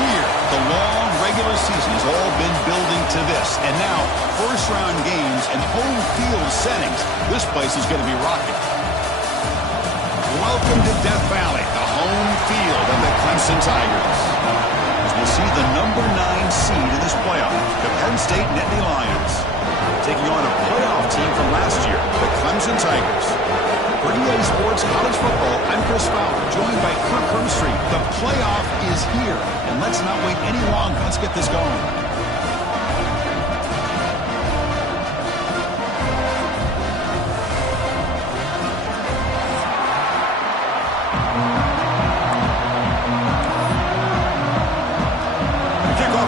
here. The long regular season has all been building to this. And now, first-round games and home field settings. This place is going to be rocking. Welcome to Death Valley, the home field of the Clemson Tigers. As we'll see the number 9 seed in this playoff, the Penn State-Nittany Lions, taking on a playoff team from last year, the Clemson Tigers. For EA Sports College Football, I'm Chris Fowler, joined by Kirk Hermstreet. The playoff is here, and let's not wait any longer. Let's get this going.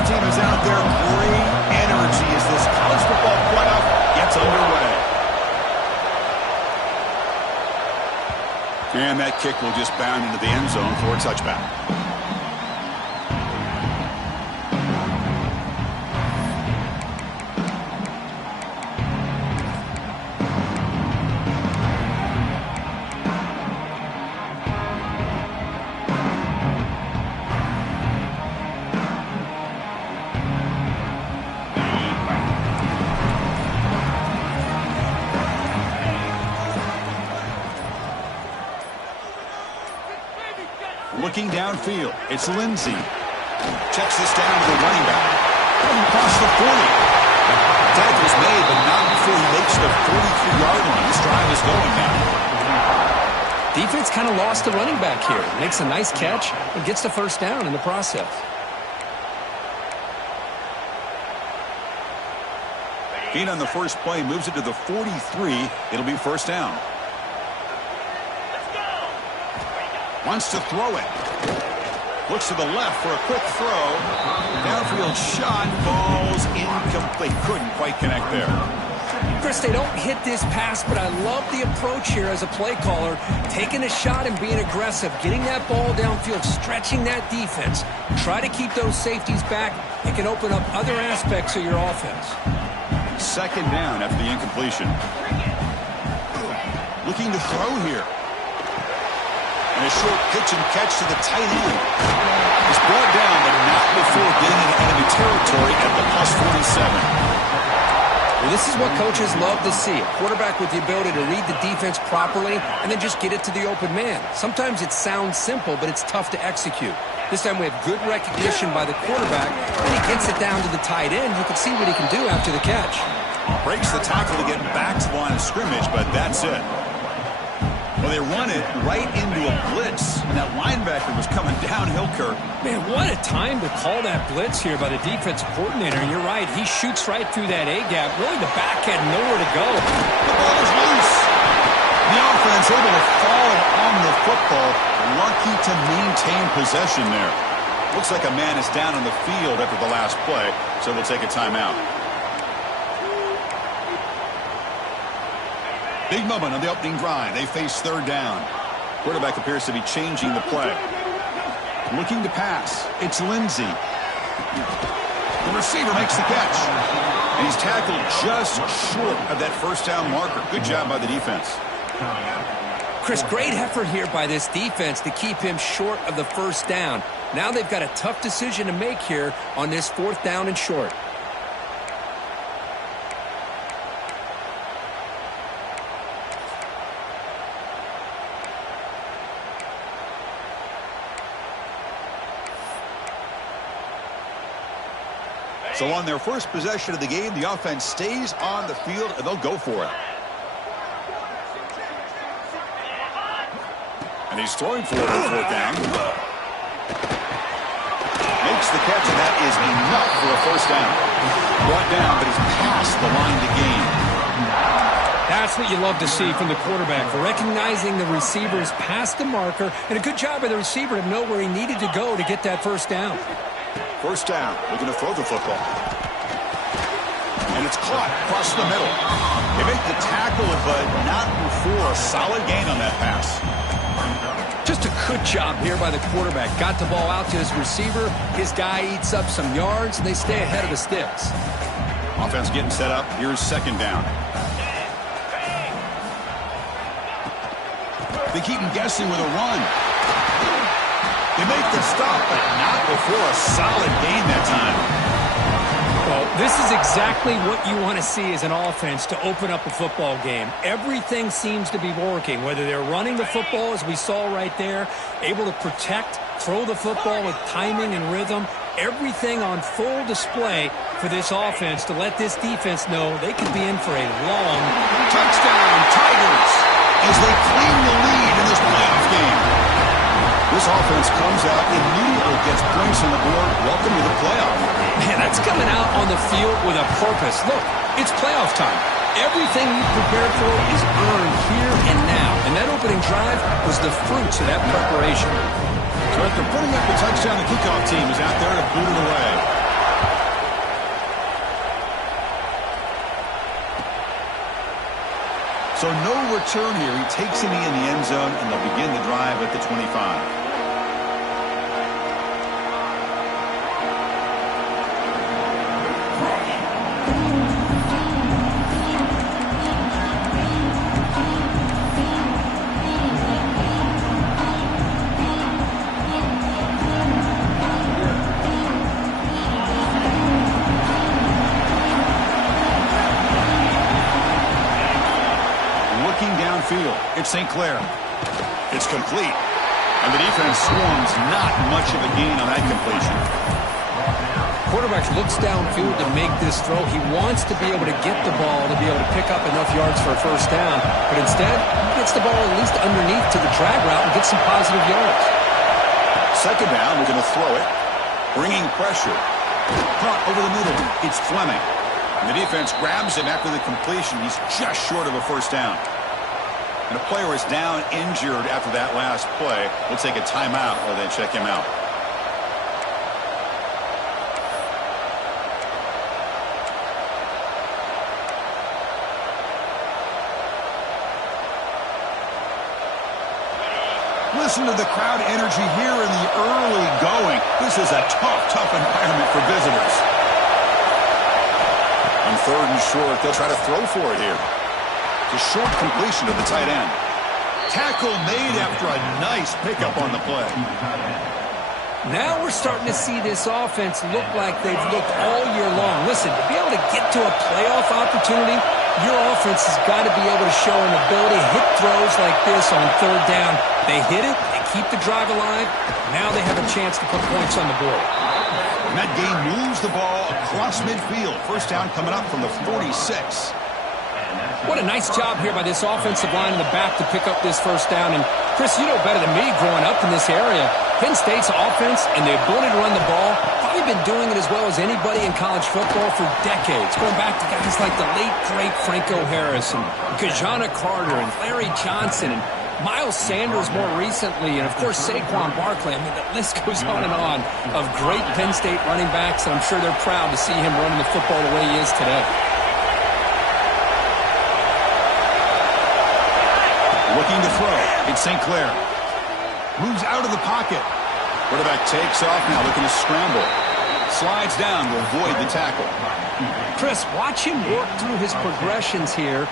Team is out there. Great energy as this college football playoff gets underway. And that kick will just bound into the end zone for a touchback. Looking downfield, it's Lindsey. Checks this down to the running back. Across the 40. The tackle's made, but not before he makes the 43-yard line. This drive is going now. Defense kind of lost the running back here. Makes a nice catch and gets the first down in the process. Gain on the first play, moves it to the 43. It'll be first down. Wants to throw it. Looks to the left for a quick throw. Downfield shot. Falls incomplete. Couldn't quite connect there. Chris, they don't hit this pass, but I love the approach here as a play caller. Taking a shot and being aggressive. Getting that ball downfield. Stretching that defense. Try to keep those safeties back. It can open up other aspects of your offense. Second down after the incompletion. Looking to throw here. And a short pitch and catch to the tight end. He's brought down, but not before getting into enemy territory at the +47. Well, this is what coaches love to see. A quarterback with the ability to read the defense properly and then just get it to the open man. Sometimes it sounds simple, but it's tough to execute. This time we have good recognition by the quarterback, and he gets it down to the tight end. You can see what he can do after the catch. Breaks the tackle to get back to the line of scrimmage, but that's it. Well, they run it right into a blitz, and that linebacker was coming downhill, Kirk. Man, what a time to call that blitz here by the defensive coordinator. And you're right, he shoots right through that A-gap. Really, the back had nowhere to go. The ball is loose. The offense able to fall on the football. Lucky to maintain possession there. Looks like a man is down on the field after the last play, so we'll take a timeout. Big moment on the opening drive. They face third down. Quarterback appears to be changing the play. Looking to pass. It's Lindsey. The receiver makes the catch. And he's tackled just short of that first down marker. Good job by the defense. Chris, great effort here by this defense to keep him short of the first down. Now they've got a tough decision to make here on this fourth down and short. So on their first possession of the game, the offense stays on the field, and they'll go for it. And he's throwing for it on fourth down. Makes the catch, and that is enough for a first down. Brought down, but he's past the line to gain. That's what you love to see from the quarterback, recognizing the receiver's past the marker, and a good job by the receiver to know where he needed to go to get that first down. First down, looking to throw the football. And it's caught across the middle. They make the tackle, but not before a solid gain on that pass. Just a good job here by the quarterback. Got the ball out to his receiver. His guy eats up some yards, and they stay ahead of the sticks. Offense getting set up. Here's second down. They keep him guessing with a run. They make the stop, but not before a solid gain that time. Well, this is exactly what you want to see as an offense to open up a football game. Everything seems to be working, whether they're running the football, as we saw right there, able to protect, throw the football with timing and rhythm, everything on full display for this offense to let this defense know they could be in for a long touchdown, Tigers, as they claim the lead in this playoff game. This offense comes out, immediately gets points on the board. Welcome to the playoff. Man, that's coming out on the field with a purpose. Look, it's playoff time. Everything you prepared for is earned here and now. And that opening drive was the fruits of that preparation. So after putting up the touchdown, the kickoff team is out there to boot it away. So no return here. He takes a knee in the end zone, and they'll begin the drive at the 25. It's St. Clair. It's complete. And the defense swarms, not much of a gain on that completion. Quarterback looks downfield to make this throw. He wants to be able to get the ball to be able to pick up enough yards for a first down. But instead, he gets the ball at least underneath to the drag route and gets some positive yards. Second down, we're going to throw it. Bringing pressure. Caught over the middle. It's Fleming. And the defense grabs him after the completion. He's just short of a first down. And a player is down injured after that last play. We'll take a timeout while they check him out. Listen to the crowd energy here in the early going. This is a tough environment for visitors. On third and short, they'll try to throw for it here. The short completion to the tight end. Tackle made after a nice pickup on the play. Now we're starting to see this offense look like they've looked all year long. Listen, to be able to get to a playoff opportunity, your offense has got to be able to show an ability to hit throws like this on third down. They hit it, they keep the drive alive. Now they have a chance to put points on the board. And that game moves the ball across midfield. First down coming up from the 46. What a nice job here by this offensive line in the back to pick up this first down. And, Chris, you know better than me growing up in this area, Penn State's offense and the ability to run the ball, probably been doing it as well as anybody in college football for decades, going back to guys like the late, great Franco Harris and Gajana Carter and Larry Johnson and Miles Sanders more recently, and, of course, Saquon Barkley. I mean, the list goes on and on of great Penn State running backs, and I'm sure they're proud to see him running the football the way he is today. Looking to throw. It's St. Clair. Moves out of the pocket. Quarterback takes off now, looking to scramble. Slides down to avoid the tackle. Chris, watch him work through his progressions here.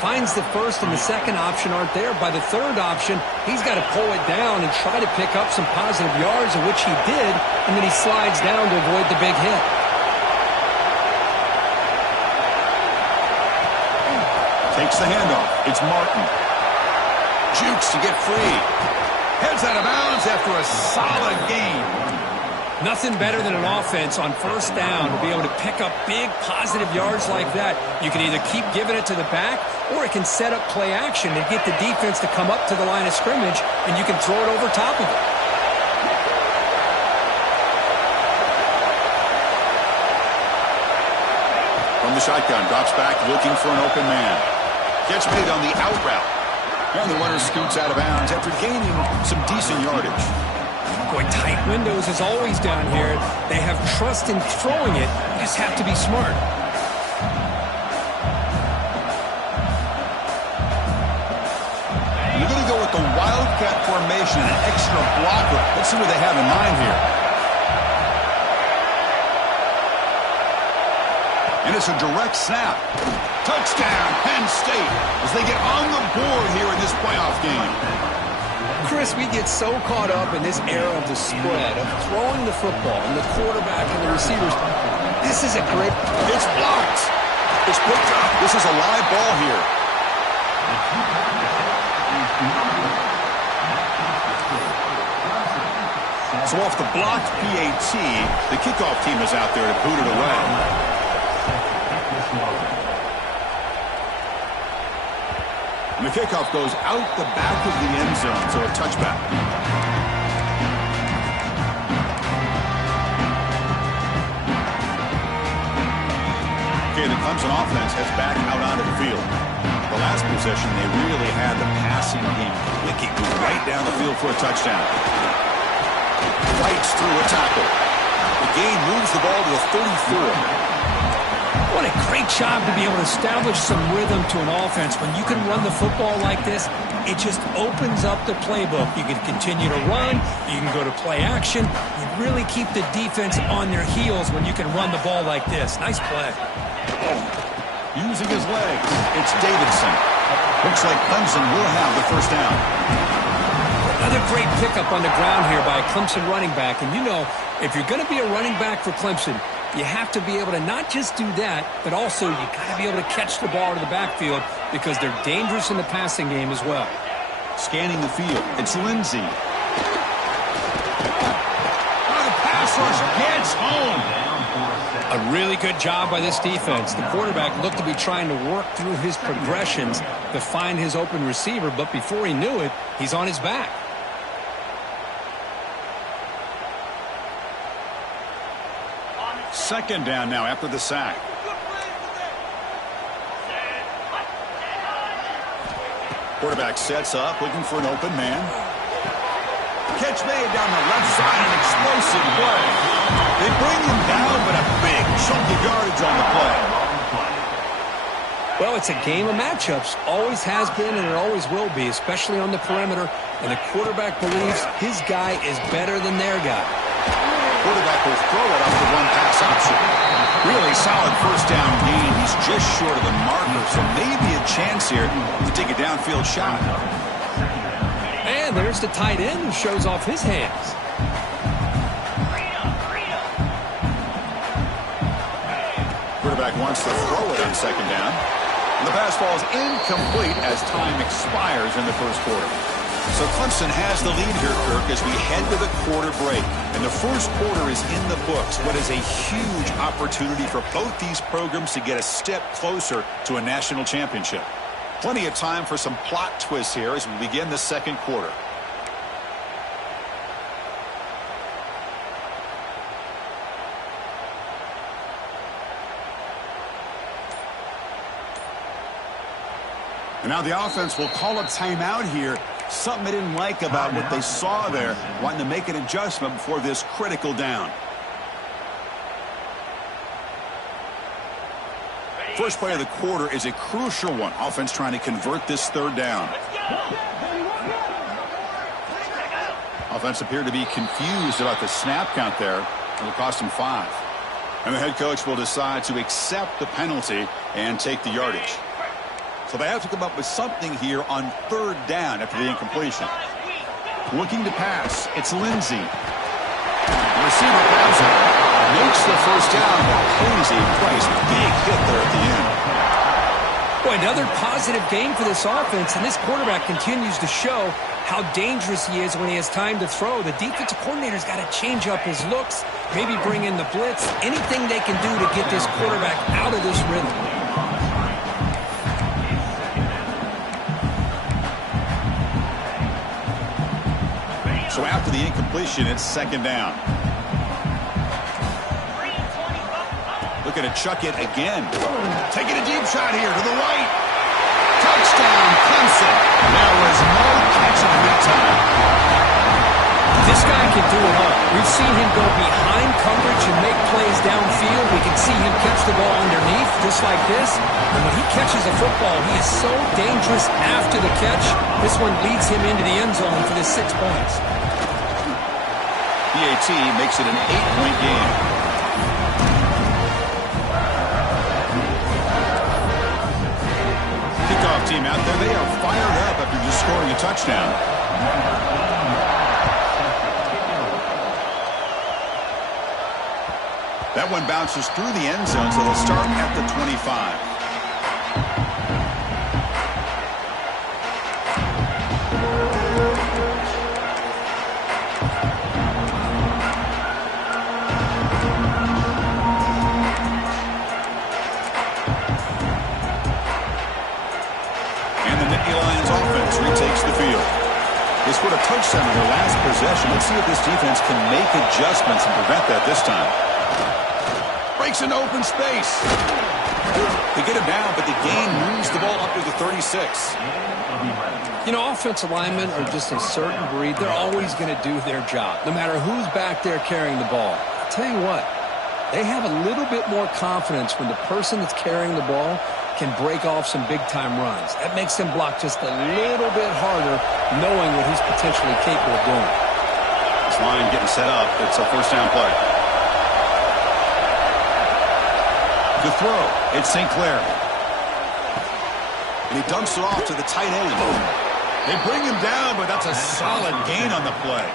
Finds the first and the second option aren't there. By the third option, he's got to pull it down and try to pick up some positive yards, of which he did, and then he slides down to avoid the big hit. Takes the handoff. It's Martin. Jukes to get free. Heads out of bounds after a solid gain. Nothing better than an offense on first down to be able to pick up big positive yards like that. You can either keep giving it to the back, or it can set up play action and get the defense to come up to the line of scrimmage, and you can throw it over top of it. From the shotgun, drops back looking for an open man. Catch made on the out route. And the runner scoots out of bounds after gaining some decent yardage. Boy, tight windows as always down here. They have trust in throwing it. You just have to be smart. You're going to go with the Wildcat formation, an extra blocker. Let's see what they have in mind here. And it's a direct snap. Touchdown, Penn State, as they get on the board here in this playoff game. Chris, we get so caught up in this era of the spread, of throwing the football and the quarterback and the receivers. This is a great... It's blocked. It's picked up. This is a live ball here. So off the blocked PAT, the kickoff team is out there to boot it away. And the kickoff goes out the back of the end zone, so a touchback. Okay, the Clemson offense heads back out onto the field. The last possession, they really had the passing game clicking right down the field for a touchdown. Fights through a tackle. The gain moves the ball to the 34. What a great job to be able to establish some rhythm to an offense. When you can run the football like this, it just opens up the playbook. You can continue to run. You can go to play action. You really keep the defense on their heels when you can run the ball like this. Nice play. Using his legs, it's Davidson. Looks like Clemson will have the first down. Another great pickup on the ground here by a Clemson running back. And you know, if you're going to be a running back for Clemson, you have to be able to not just do that, but also you got to be able to catch the ball to the backfield because they're dangerous in the passing game as well. Scanning the field, it's Lindsey. The pass rush gets home. A really good job by this defense. The quarterback looked to be trying to work through his progressions to find his open receiver, but before he knew it, he's on his back. Second down now after the sack. Quarterback sets up, looking for an open man. Catch made down the left side, an explosive play. They bring him down, but a big chunk of yardage on the play. Well, it's a game of matchups. Always has been, and it always will be, especially on the perimeter. And the quarterback believes his guy is better than their guy. Quarterback will throw it off the one-pass option. Really solid first down gain. He's just short of the marker, so maybe a chance here to take a downfield shot. And there's the tight end who shows off his hands. Quarterback wants to throw it on second down. And the pass ball is incomplete as time expires in the first quarter. So Clemson has the lead here, Kirk, as we head to the quarter break. And the first quarter is in the books. What is a huge opportunity for both these programs to get a step closer to a national championship. Plenty of time for some plot twists here as we begin the second quarter. And now the offense will call a timeout here. Something they didn't like about what they saw there, wanting to make an adjustment before this critical down. First play of the quarter is a crucial one. Offense trying to convert this third down. Offense appeared to be confused about the snap count there. It'll cost him 5. And the head coach will decide to accept the penalty and take the yardage. So they have to come up with something here on third down after the incompletion. Looking to pass. It's Lindsey. The receiver grabs it. Makes the first down, but pays a price. Big hit there at the end. Boy, another positive game for this offense, and this quarterback continues to show how dangerous he is when he has time to throw. The defensive coordinator's got to change up his looks, maybe bring in the blitz, anything they can do to get this quarterback out of this rhythm. So after the incompletion, it's second down. Looking to chuck it again. Taking a deep shot here to the right. Touchdown, Clemson. There was no catching big time. This guy can do it all. We've seen him go behind coverage and make plays downfield. We can see him catch the ball underneath, just like this. And when he catches a football, he is so dangerous after the catch. This one leads him into the end zone for the 6 points. PAT makes it an 8-point game. Kickoff team out there. They are fired up after just scoring a touchdown. That one bounces through the end zone, so they'll start at the 25. And the Nittany Lions offense retakes the field. They scored a touchdown in their last possession. Let's see if this defense can make adjustments and prevent that this time. Breaks into open space. They get him down, but the gain moves the ball up to the 36. You know, offensive linemen are just a certain breed. They're always going to do their job, no matter who's back there carrying the ball. I'll tell you what, they have a little bit more confidence when the person that's carrying the ball can break off some big-time runs. That makes them block just a little bit harder, knowing what he's potentially capable of doing. This line getting set up. It's a first down play. The throw, it's St. Clair. And he dumps it off to the tight end. They bring him down, but that's a solid gain on the play.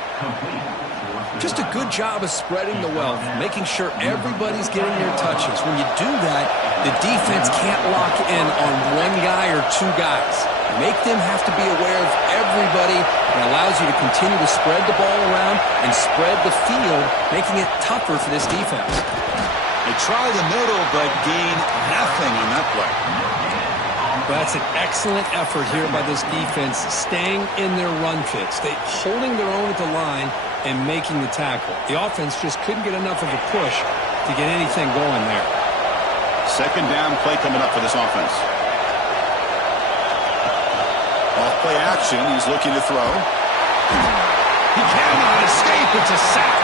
Just a good job of spreading the wealth, making sure everybody's getting their touches. When you do that, the defense can't lock in on one guy or two guys. Make them have to be aware of everybody. It allows you to continue to spread the ball around and spread the field, making it tougher for this defense. They try the middle, but gain nothing on that play. Well, that's an excellent effort here by this defense, staying in their run fits. They holding their own at the line and making the tackle. The offense just couldn't get enough of a push to get anything going there. Second down play coming up for this offense. Off play action, he's looking to throw. He cannot escape, it's a sack.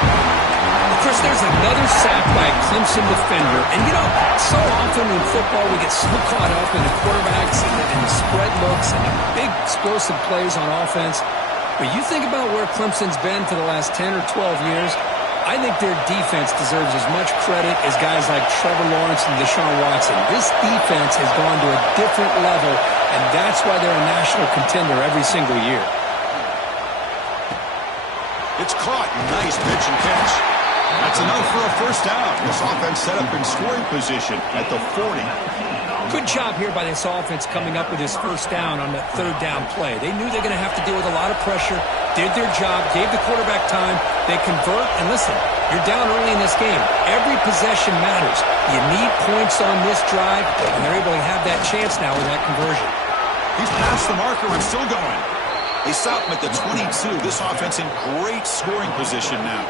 Chris, there's another sack by a Clemson defender. And, you know, so often in football we get so caught up in the quarterbacks and the spread looks and the big explosive plays on offense. But you think about where Clemson's been for the last 10 or 12 years, I think their defense deserves as much credit as guys like Trevor Lawrence and Deshaun Watson. This defense has gone to a different level, and that's why they're a national contender every single year. It's caught. Nice pitch and catch. That's enough for a first down. This offense set up in scoring position at the 40. Good job here by this offense coming up with this first down on that third down play. They knew they're going to have to deal with a lot of pressure, did their job, gave the quarterback time. They convert, and listen, you're down early in this game. Every possession matters. You need points on this drive, and they're able to have that chance now with that conversion. He's past the marker and still going. They stop him at the 22. This offense in great scoring position now.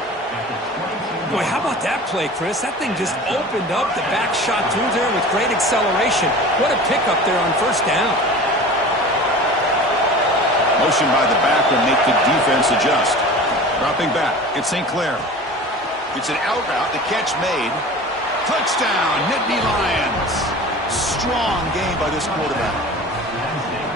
Boy, how about that play, Chris? That thing just opened up. The back shot through there with great acceleration. What a pickup there on first down. Motion by the back will make the defense adjust. Dropping back, it's St. Clair. It's an out route, the catch made. Touchdown, Nittany Lions. Strong game by this quarterback.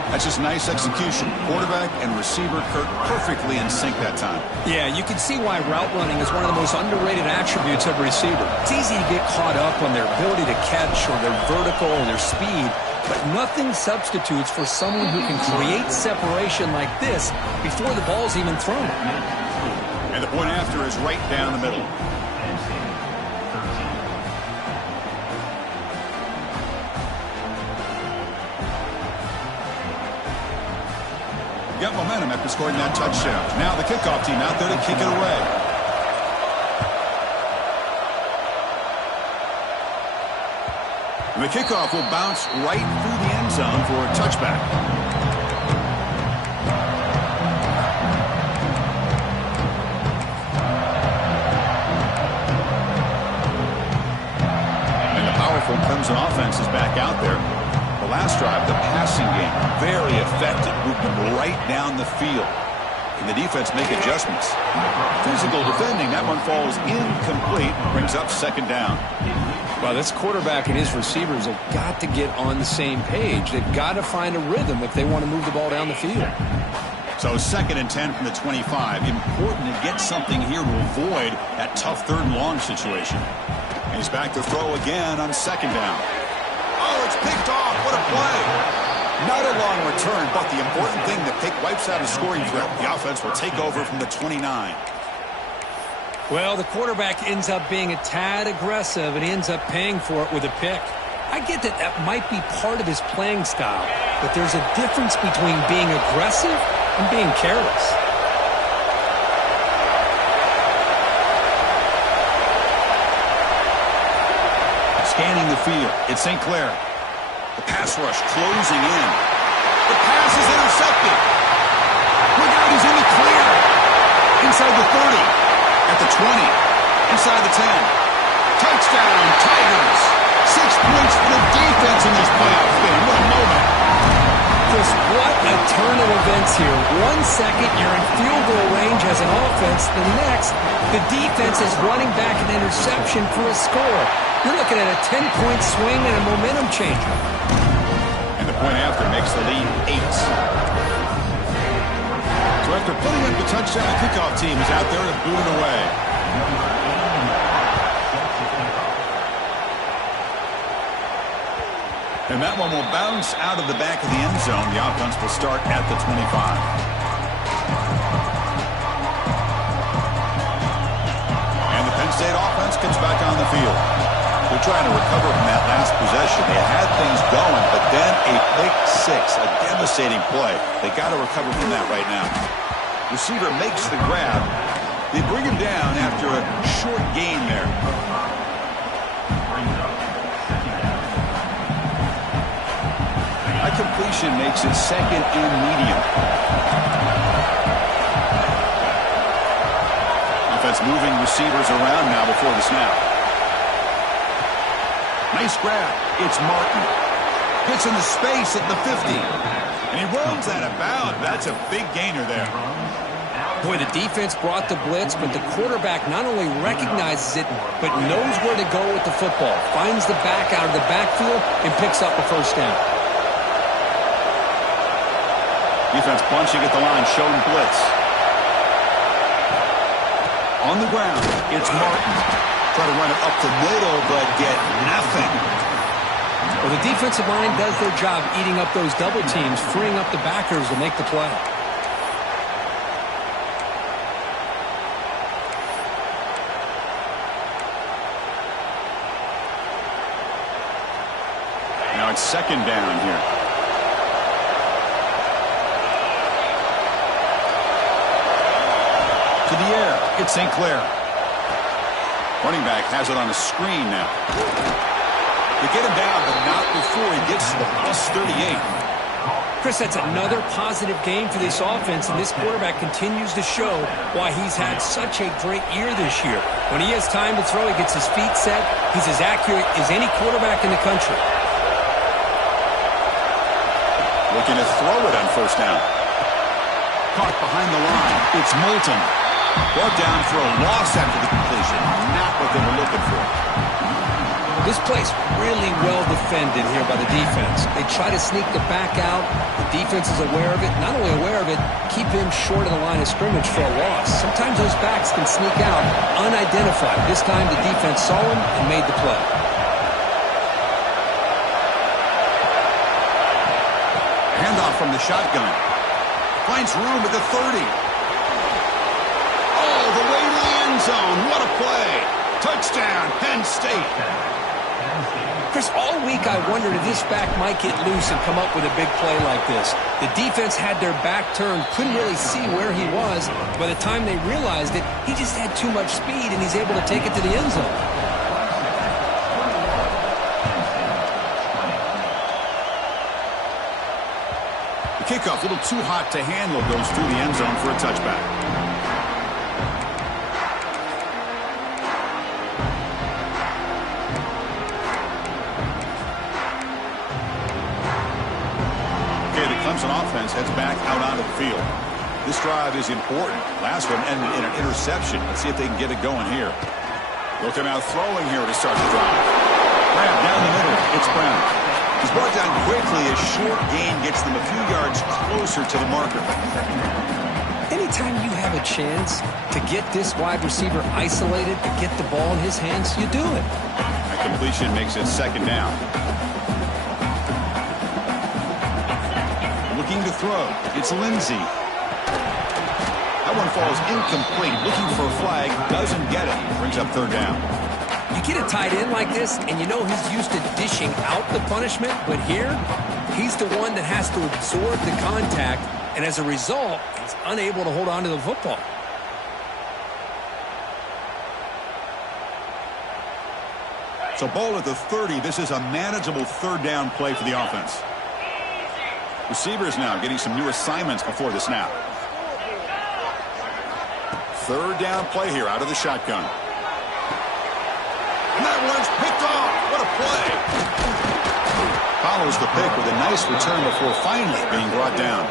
That's just nice execution. Quarterback and receiver perfectly in sync that time. Yeah, you can see why route running is one of the most underrated attributes of a receiver. It's easy to get caught up on their ability to catch or their vertical or their speed, but nothing substitutes for someone who can create separation like this before the ball's even thrown. And the point after is right down the middle. Got momentum after scoring that touchdown. Now the kickoff team out there to kick it away. And the kickoff will bounce right through the end zone for a touchback. And the powerful Clemson offense is back out there. Last drive, the passing game, very effective, moving right down the field. And the defense make adjustments. Physical defending, that one falls incomplete, brings up second down. Well, this quarterback and his receivers have got to get on the same page. They've got to find a rhythm if they want to move the ball down the field. So 2nd and 10 from the 25. Important to get something here to avoid that tough third and long situation. And he's back to throw again on second down. Oh, it's picked off. What a play. Not a long return, but the important thing, the pick wipes out a scoring threat. The offense will take over from the 29. Well, the quarterback ends up being a tad aggressive, and he ends up paying for it with a pick. I get that that might be part of his playing style, but there's a difference between being aggressive and being careless. Scanning the field, it's St. Clair. The pass rush closing in. The pass is intercepted. Look out, he's in the clear. Inside the 30. At the 20. Inside the 10. Touchdown, Tigers. 6 points for the defense in this playoff game. What a moment. Chris, what a turn of events here. 1 second, you're in field goal range as an offense. The next, the defense is running back an interception for a score. You're looking at a 10-point swing and a momentum changer. And the point after makes the lead 8. So after putting up the touchdown, the kickoff team is out there to boot it away. And that one will bounce out of the back of the end zone. The offense will start at the 25. And the Penn State offense comes back on the field. They're trying to recover from that last possession. They had things going, but then a pick six, a devastating play. They got to recover from that right now. Receiver makes the grab. They bring him down after a short gain there. That completion makes it 2nd and medium. Offense moving receivers around now before the snap. Nice grab. It's Martin. Gets into space at the 50. And he runs that about. That's a big gainer there. Boy, the defense brought the blitz, but the quarterback not only recognizes it, but knows where to go with the football. Finds the back out of the backfield and picks up a first down. Defense bunching at the line, showing blitz. On the ground, it's Martin. Try to run it up the middle, but get nothing. Well, the defensive line does their job eating up those double teams, freeing up the backers to make the play. Now it's 2nd down here. To the air, it's St. Clair. Running back has it on a screen now. They get him down, but not before he gets to the plus 38. Chris, that's another positive game for this offense, and this quarterback continues to show why he's had such a great year this year. When he has time to throw, he gets his feet set. He's as accurate as any quarterback in the country. Looking to throw it on 1st down. Caught behind the line. It's Moulton. Brought down for a loss after the completion. Not what they were looking for. This play's really well defended here by the defense. They try to sneak the back out. The defense is aware of it. Not only aware of it, keep him short of the line of scrimmage for a loss. Sometimes those backs can sneak out unidentified. This time the defense saw him and made the play. Handoff from the shotgun. Finds room at the 30. Oh, the way to the end zone. What a play. Touchdown, Penn State. Chris, all week I wondered if this back might get loose and come up with a big play like this. The defense had their back turned, couldn't really see where he was. By the time they realized it, he just had too much speed, and he's able to take it to the end zone. The kickoff, a little too hot to handle, goes through the end zone for a touchback. Clemson offense heads back out onto the field. This drive is important. Last one ended in an interception. Let's see if they can get it going here. They'll come out throwing here to start the drive. Grab down the middle. It's Brown. He's brought down quickly. A short gain gets them a few yards closer to the marker. Anytime you have a chance to get this wide receiver isolated, to get the ball in his hands, you do it. That completion makes it 2nd down. Looking to throw. It's Lindsey. That one falls incomplete. Looking for a flag. Doesn't get it. Brings up third down. You get a tight end like this, and you know he's used to dishing out the punishment, but here, he's the one that has to absorb the contact, and as a result, he's unable to hold on to the football. So ball at the 30. This is a manageable third down play for the offense. Receivers now getting some new assignments before the snap. Third down play here out of the shotgun. And that one's picked off. What a play. Follows the pick with a nice return before finally being brought down.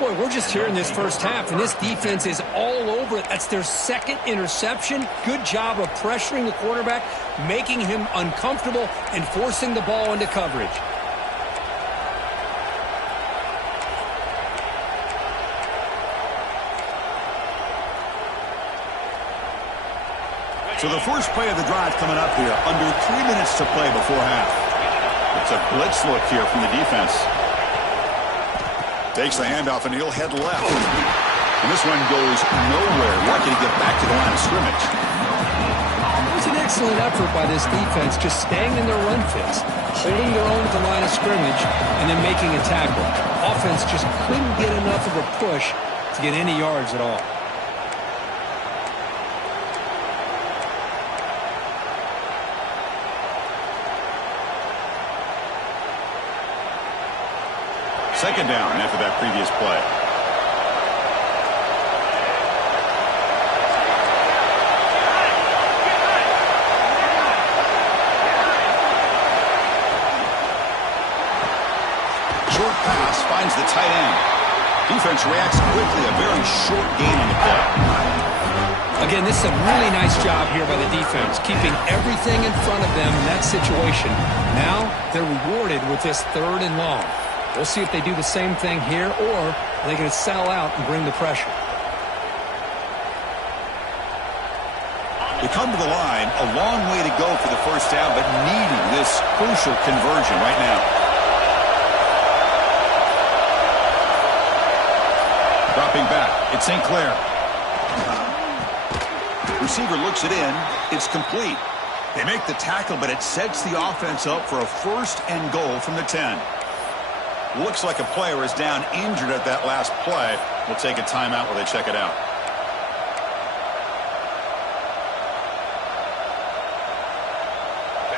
Boy, we're just here in this first half, and this defense is all over it. That's their second interception. Good job of pressuring the quarterback, making him uncomfortable, and forcing the ball into coverage. So the first play of the drive coming up here, under 3 minutes to play before half. It's a blitz look here from the defense. Takes the handoff and he'll head left. And this one goes nowhere. Lucky to get back to the line of scrimmage. It was an excellent effort by this defense, just staying in their run fits, holding their own at the line of scrimmage, and then making a tackle. Offense just couldn't get enough of a push to get any yards at all. Second down after that previous play. Short pass finds the tight end. Defense reacts quickly. A very short gain on the play. Again, this is a really nice job here by the defense, keeping everything in front of them in that situation. Now they're rewarded with this third and long. We'll see if they do the same thing here, or they're going to settle out and bring the pressure. They come to the line, a long way to go for the first down, but needing this crucial conversion right now. Dropping back, it's St. Clair. Receiver looks it in, it's complete. They make the tackle, but it sets the offense up for a first and goal from the 10. Looks like a player is down injured at that last play. We'll take a timeout while they check it out.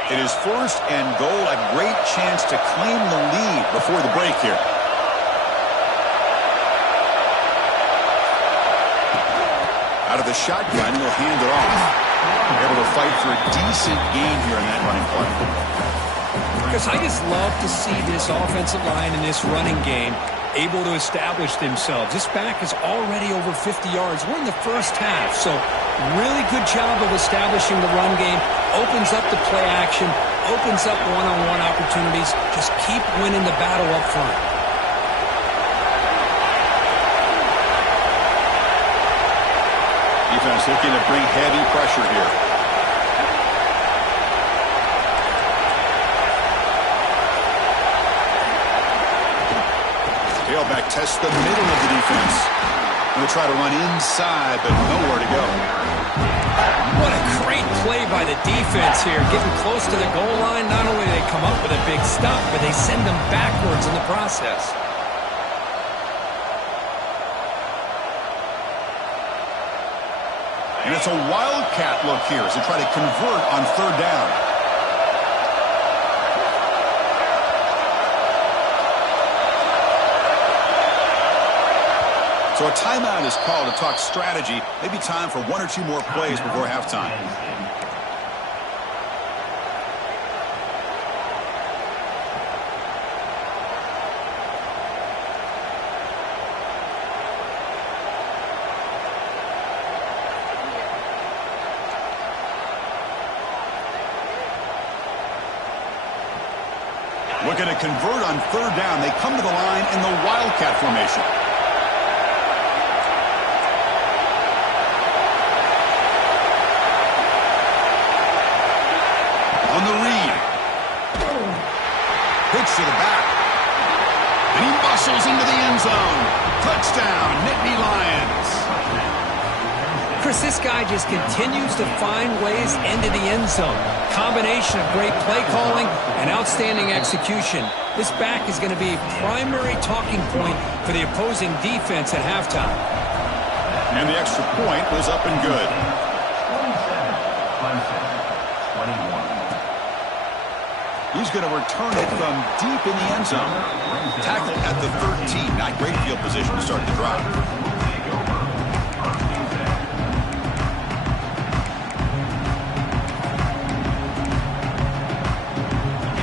It is first and goal, a great chance to claim the lead before the break here. Out of the shotgun, he'll hand it off. Able to fight for a decent gain here in that running play. Because I just love to see this offensive line and this running game able to establish themselves. This back is already over 50 yards. We're in the first half, so really good job of establishing the run game. Opens up the play action, opens up one-on-one opportunities. Just keep winning the battle up front. Defense looking to bring heavy pressure here. Tailback tests the middle of the defense. Going to try to run inside, but nowhere to go. What a great play by the defense here. Getting close to the goal line, not only do they come up with a big stop, but they send them backwards in the process. And it's a wildcat look here as they try to convert on third down. So a timeout is called to talk strategy. Maybe time for one or two more plays before halftime. Looking to convert on third down. They come to the line in the wildcat formation. On the read. Pitch to the back. And he muscles into the end zone. Touchdown, Nittany Lions. Chris, this guy just continues to find ways into the end zone. Combination of great play calling and outstanding execution. This back is going to be a primary talking point for the opposing defense at halftime. And the extra point was up and good. 21. He's going to return it from deep in the end zone. Tackled at the 13. Not great field position to start the drive.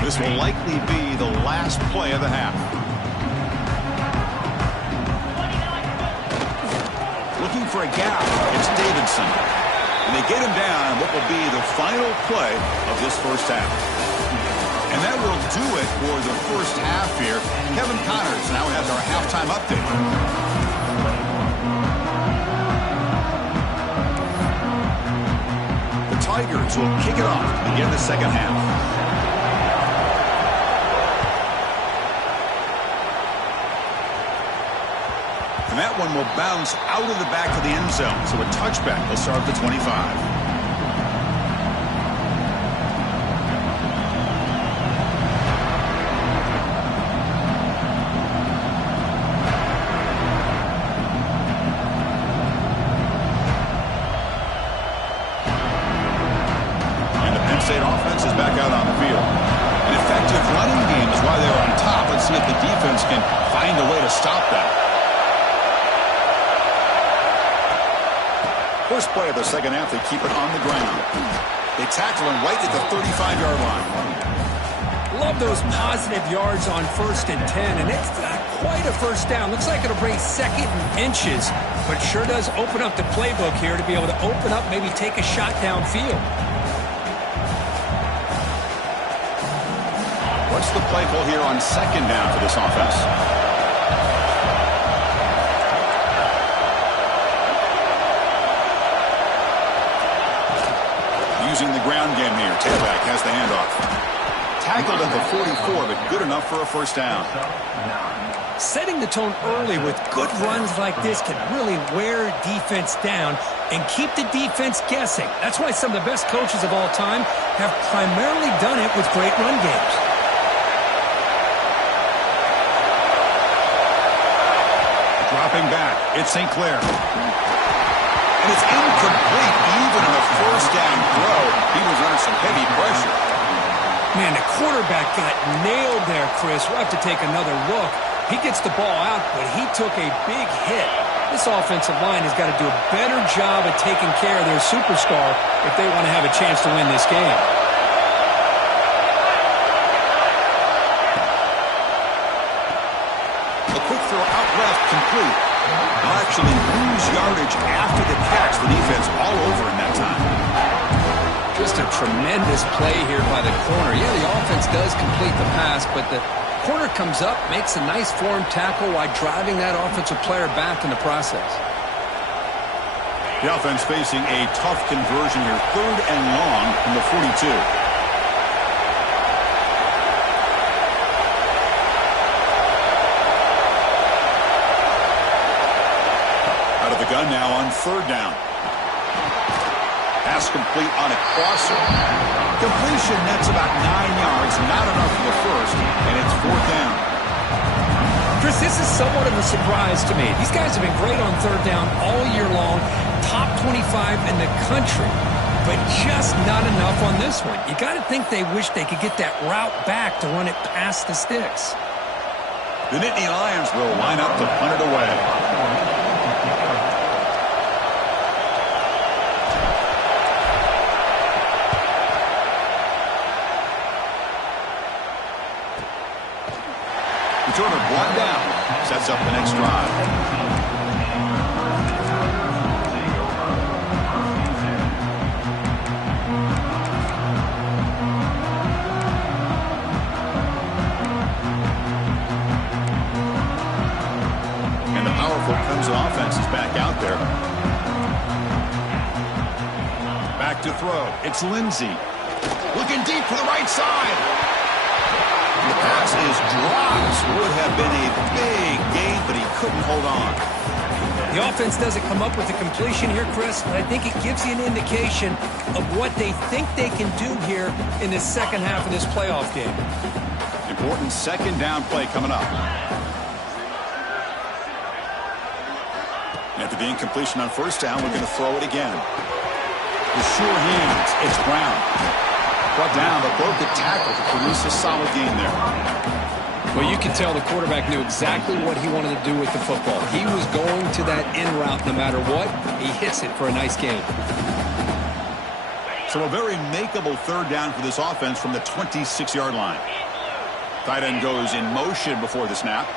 This will likely be the last play of the half. Looking for a gap. It's Davidson. And they get him down what will be the final play of this first half. And that will do it for the first half here. Kevin Connors now has our halftime update. The Tigers will kick it off to begin the second half. And that one will bounce out of the back of the end zone. So a touchback will start at the 25. And the Penn State offense is back out on the field. An effective running game is why they're on top. Let's see if the defense can find a way to stop that. First play of the second half, they keep it on the ground. They tackle him right at the 35-yard line. Love those positive yards on 1st and 10, and it's not quite a first down. Looks like it'll bring second and inches, but sure does open up the playbook here to be able to open up, maybe take a shot downfield. What's the play call here on second down for this offense? Using the ground game here. Tailback has the handoff. Tackled at the 44, but good enough for a first down. Setting the tone early with good runs like this can really wear defense down and keep the defense guessing. That's why some of the best coaches of all time have primarily done it with great run games. Dropping back. It's St. Clair. And it's incomplete even on a first down throw. He was under some heavy pressure. Man, the quarterback got nailed there, Chris. We'll have to take another look. He gets the ball out, but he took a big hit. This offensive line has got to do a better job of taking care of their superstar if they want to have a chance to win this game. A quick throw out left, complete. They'll actually lose yardage after the catch. The defense all over in that time. Just a tremendous play here by the corner. Yeah, the offense does complete the pass, but the corner comes up, makes a nice form tackle while driving that offensive player back in the process. The offense facing a tough conversion here. 3rd and long from the 42. The gun now on 3rd down. Pass complete on a crosser. Completion nets about 9 yards, not enough for the first, and it's 4th down. Chris, this is somewhat of a surprise to me. These guys have been great on 3rd down all year long, top 25 in the country, but just not enough on this one. You got to think they wish they could get that route back to run it past the sticks. The Nittany Lions will line up to punt it away. Returner brought down, sets up the next drive. And the powerful Clemson offense is back out there. Back to throw. It's Lindsey. Looking deep to the right side. The pass pass is dropped. Would have been a big gain, but he couldn't hold on. The offense doesn't come up with a completion here, Chris, but I think it gives you an indication of what they think they can do here in the second half of this playoff game. Important second down play coming up. After the incompletion on first down, we're going to throw it again. With sure hands, it's Brown. Brought down, but broke the tackle to produce a solid gain there. Well, you can tell the quarterback knew exactly what he wanted to do with the football. He was going to that in route no matter what. He hits it for a nice gain. So a very makeable third down for this offense from the 26-yard line. Tight end goes in motion before the snap.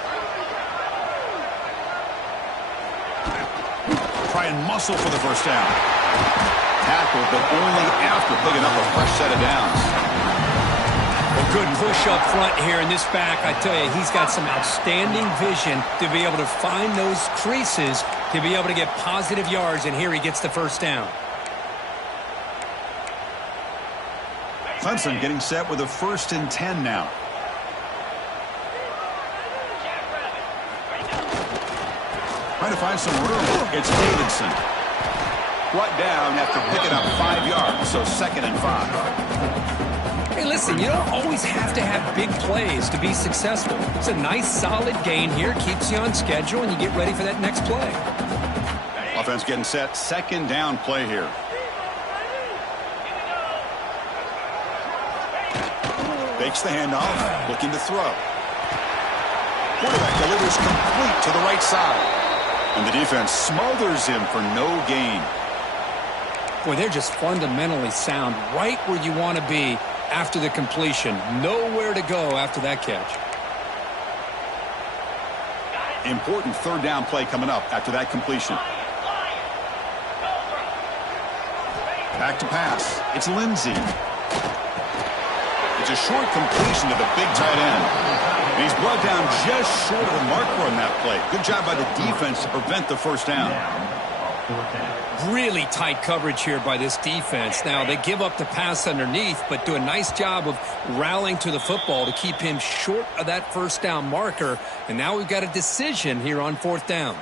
Try and muscle for the first down. Tackle, but only after picking up a fresh set of downs. A good push up front here in this back. I tell you, he's got some outstanding vision to be able to find those creases to be able to get positive yards, and here he gets the first down. Clemson getting set with a 1st and 10 now. Trying to find some room. It's Davidson. Brought down after picking up 5 yards, so 2nd and 5. Hey, listen, you don't always have to have big plays to be successful. It's a nice, solid gain here. Keeps you on schedule, and you get ready for that next play. Offense getting set. 2nd down play here. Fakes the handoff. Looking to throw. Quarterback delivers complete to the right side. And the defense smothers him for no gain. Boy, they're just fundamentally sound, right where you want to be after the completion. Nowhere to go after that catch. Important third down play coming up after that completion. Back to pass. It's Lindsey. It's a short completion to the big tight end. And he's brought down just short of the marker on that play. Good job by the defense to prevent the first down. Really tight coverage here by this defense. Now, they give up the pass underneath, but do a nice job of rallying to the football to keep him short of that first down marker. And now we've got a decision here on 4th down.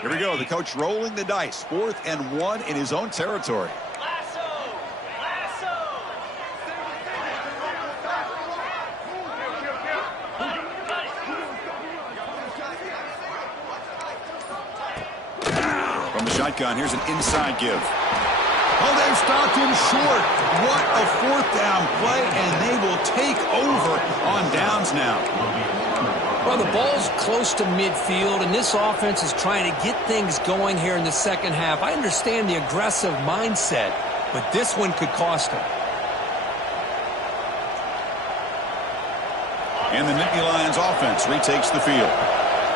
Here we go. The coach rolling the dice. 4th and 1 in his own territory. From the shotgun, here's an inside give. Oh, they've stopped him short. What a 4th down play, and they will take over on downs now. Well, the ball's close to midfield, and this offense is trying to get things going here in the second half. I understand the aggressive mindset, but this one could cost them. And the Nittany Lions offense retakes the field.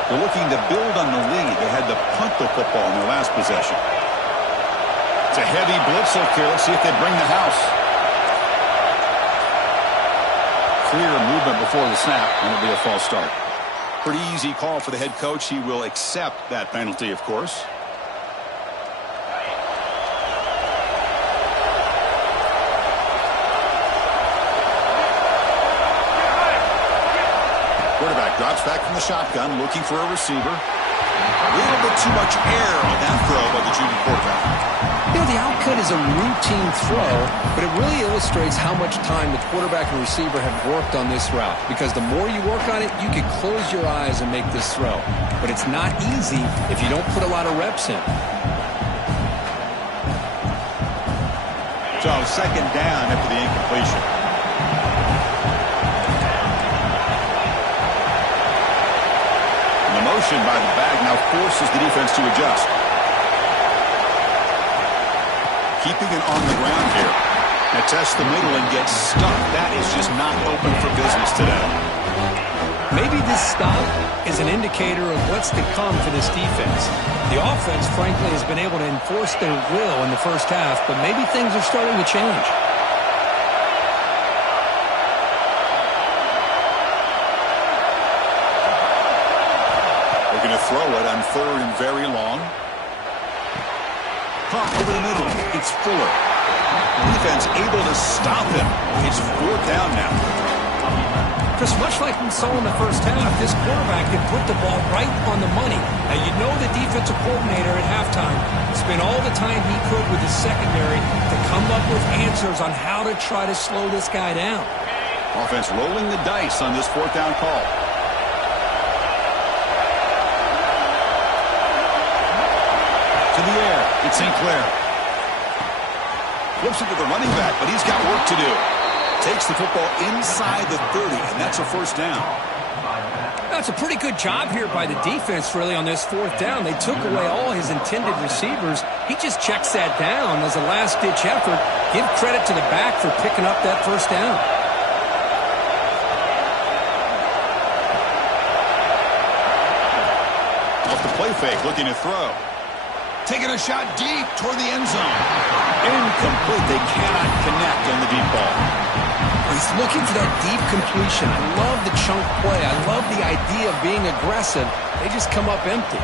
They're looking to build on the lead. They had to punt the football in their last possession. It's a heavy blitz look here. Let's see if they bring the house. Clear movement before the snap, and it'll be a false start. Pretty easy call for the head coach. He will accept that penalty, of course. Quarterback drops back from the shotgun, looking for a receiver. A little bit too much air on that throw by the junior quarterback. You know, the outcut is a routine throw, but it really illustrates how much time the quarterback and receiver have worked on this route. Because the more you work on it, you can close your eyes and make this throw. But it's not easy if you don't put a lot of reps in. So 2nd down after the incompletion. And the motion by the back now forces the defense to adjust. Keeping it on the ground here. Now test the middle and get stuck. That is just not open for business today. Maybe this stop is an indicator of what's to come for this defense. The offense, frankly, has been able to enforce their will in the first half, but maybe things are starting to change. They're going to throw it on 3rd and very long. Caught over the middle. It's Fuller. Defense able to stop him. It's 4th down now. Chris, much like we saw in the first half, this quarterback can put the ball right on the money. Now, you know the defensive coordinator at halftime spent all the time he could with his secondary to come up with answers on how to try to slow this guy down. Offense rolling the dice on this 4th down call. To the air. It's St. Clair. Flips it to the running back, but he's got work to do. Takes the football inside the 30, and that's a 1st down. That's a pretty good job here by the defense, really, on this 4th down. They took away all his intended receivers. He just checks that down as a last-ditch effort. Give credit to the back for picking up that 1st down. Off the play fake, looking to throw. Taking a shot deep toward the end zone. Incomplete. They cannot connect on the deep ball. He's looking for that deep completion. I love the chunk play. I love the idea of being aggressive. They just come up empty.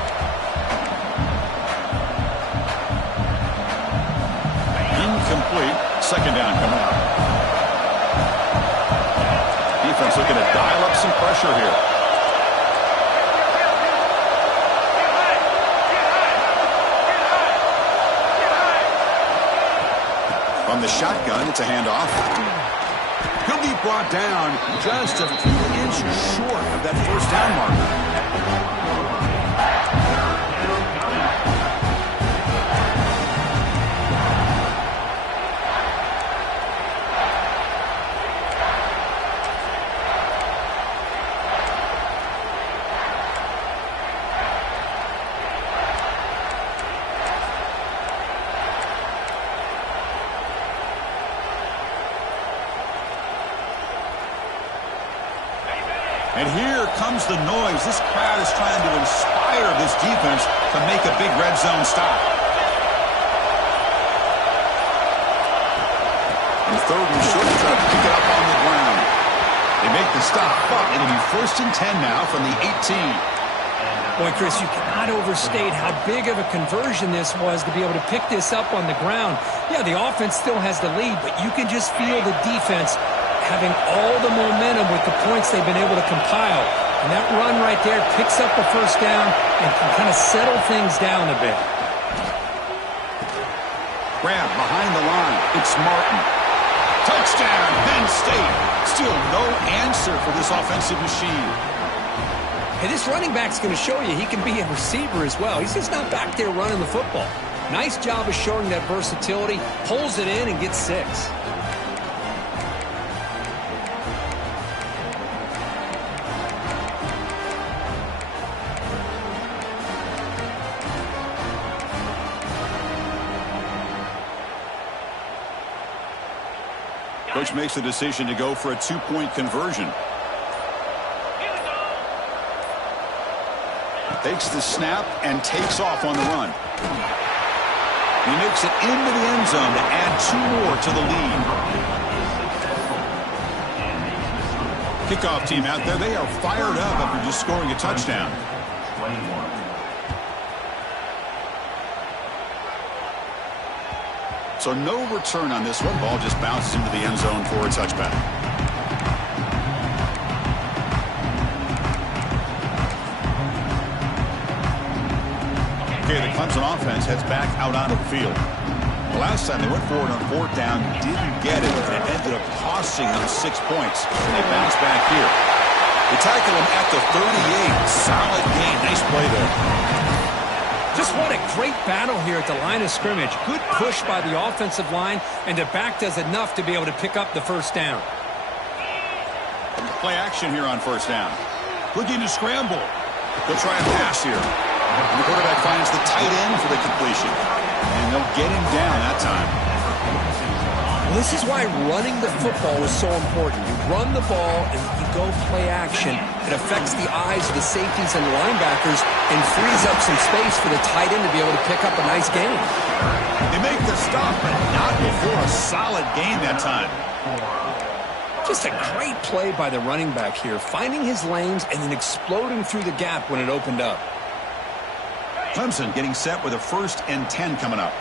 Incomplete. 2nd down coming up. Defense looking to dial up some pressure here. From the shotgun, it's a handoff. He'll be brought down just a few inches short of that 1st down marker. And here comes the noise. This crowd is trying to inspire this defense to make a big red zone stop. And 3rd and short, to try to pick it up on the ground. They make the stop, but it'll be 1st and 10 now from the 18. Boy, Chris, you cannot overstate how big of a conversion this was to be able to pick this up on the ground. Yeah, the offense still has the lead, but you can just feel the defense having all the momentum with the points they've been able to compile. And that run right there picks up the 1st down and can kind of settle things down a bit. Grab behind the line. It's Martin. Touchdown, Penn State. Still no answer for this offensive machine. Hey, this running back's going to show you he can be a receiver as well. He's just not back there running the football. Nice job of showing that versatility. Pulls it in and gets 6. Coach makes the decision to go for a 2-point conversion. Takes the snap and takes off on the run. He makes it into the end zone to add 2 more to the lead. Kickoff team out there, they are fired up after just scoring a touchdown. So no return on this one. Ball just bounces into the end zone for a touchback. Okay, the Clemson offense heads back out onto the field. The last time they went forward on 4th down, didn't get it, and it ended up costing them 6 points. And they bounce back here. They tackle him at the 38. Solid gain. Nice play there. Just what a great battle here at the line of scrimmage. Good push by the offensive line, and the back does enough to be able to pick up the 1st down. Play action here on 1st down. Looking to scramble. They'll try a pass here. And the quarterback finds the tight end for the completion. And they'll get him down that time. Well, this is why running the football is so important. You run the ball and you go play action. It affects the eyes of the safeties and linebackers and frees up some space for the tight end to be able to pick up a nice gain. They make the stop, but not before a solid gain that time. Just a great play by the running back here, finding his lanes and then exploding through the gap when it opened up. Clemson getting set with a 1st and 10 coming up.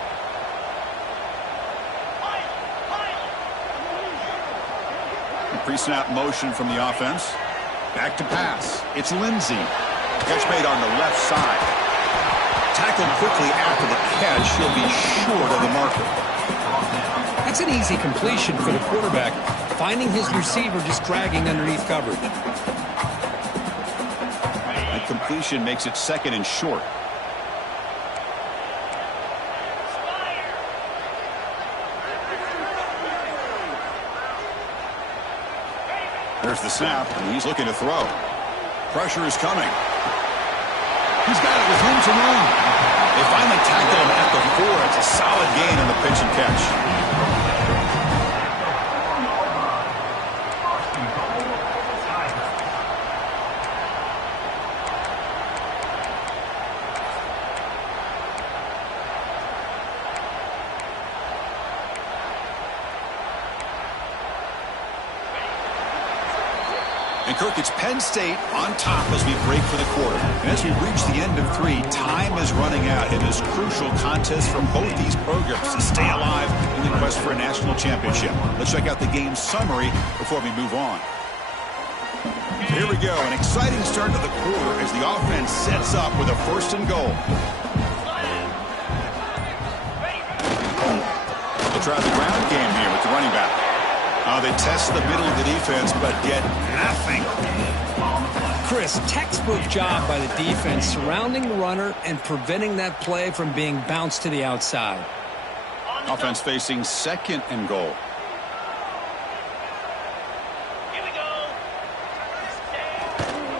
pre-snap motion from the offense. Back to pass. It's Lindsey. Catch made on the left side. Tackled quickly after the catch. He'll be short of the marker. That's an easy completion for the quarterback, finding his receiver just dragging underneath coverage. That completion makes it 2nd and short. There's the snap, and he's looking to throw. Pressure is coming. He's got it with room to run. They finally tackle him at the 4. It's a solid gain on the pitch and catch. And Kirk, it's Penn State on top as we break for the quarter. And as we reach the end of 3, time is running out in this crucial contest for both these programs to stay alive in the quest for a national championship. Let's check out the game summary before we move on. Here we go, an exciting start to the quarter as the offense sets up with a 1st and goal. They'll try the ground game here with the running back. They test the middle of the defense, but get nothing. Chris, textbook job by the defense surrounding the runner and preventing that play from being bounced to the outside. Offense facing 2nd and goal. Here we go.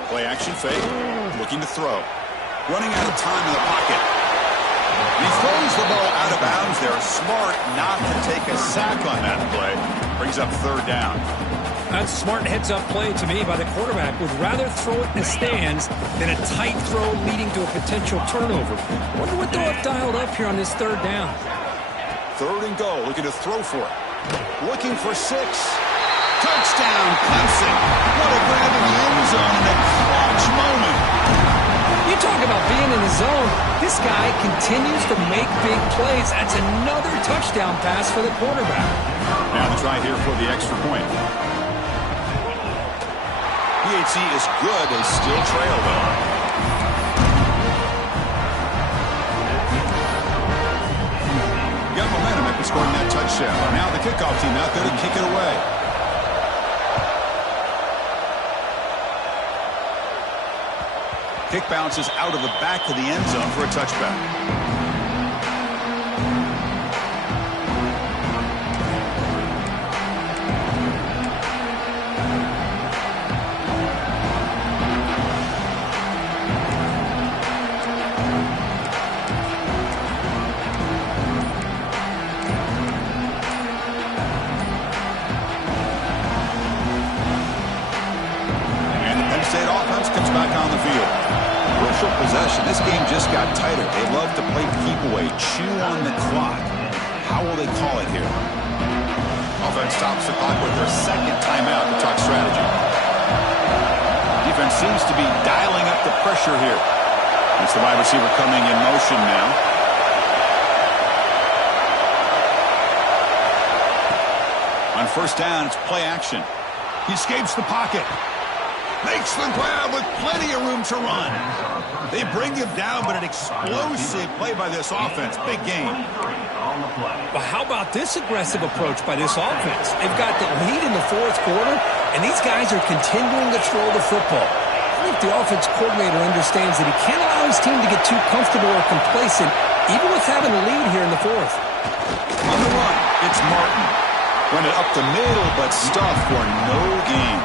Play action fake. Looking to throw. Running out of time in the pocket. And he throws the ball out of bounds there. Smart not to take a sack on that play. Brings up 3rd down. That's a smart heads-up play to me by the quarterback. Would rather throw it in the stands than a tight throw leading to a potential turnover. Wonder what they'll have dialed up here on this 3rd down. 3rd and goal. Looking to throw for it. Looking for 6. Touchdown, Clemson. What a grab in the end zone in a clutch moment. You talk about being in the zone. This guy continues to make big plays. That's another touchdown pass for the quarterback. Now the try here for the extra point. PHC is good. They still trail, though. Got momentum after scoring that touchdown. Now the kickoff team out there to kick it away. Kick bounces out of the back of the end zone for a touchback. Possession. This game just got tighter. They love to play keep away, chew on the clock. How will they call it here? Offense stops the clock with their 2nd timeout to talk strategy. Defense seems to be dialing up the pressure here. It's the wide receiver coming in motion now. On 1st down, it's play action. He escapes the pocket. Makes the grab with plenty of room to run. They bring him down, but an explosive play by this offense. Big game. But how about this aggressive approach by this offense? They've got the lead in the 4th quarter, and these guys are continuing to throw the football. I think the offense coordinator understands that he can't allow his team to get too comfortable or complacent, even with having a lead here in the 4th. On the run, it's Martin. Run it up the middle, but stuffed for no gain.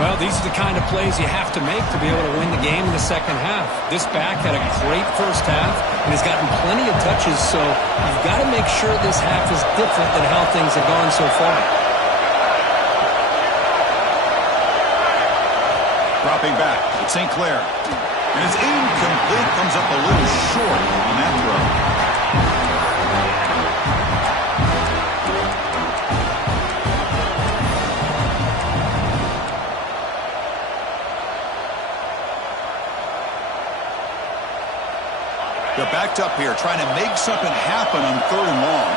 Well, these are the kind of plays you have to make to be able to win the game in the 2nd half. This back had a great 1st half and has gotten plenty of touches, so you've got to make sure this half is different than how things have gone so far. Dropping back, it's St. Clair. And it's incomplete, comes up a little short on that throw. They're backed up here, trying to make something happen on 3rd and long.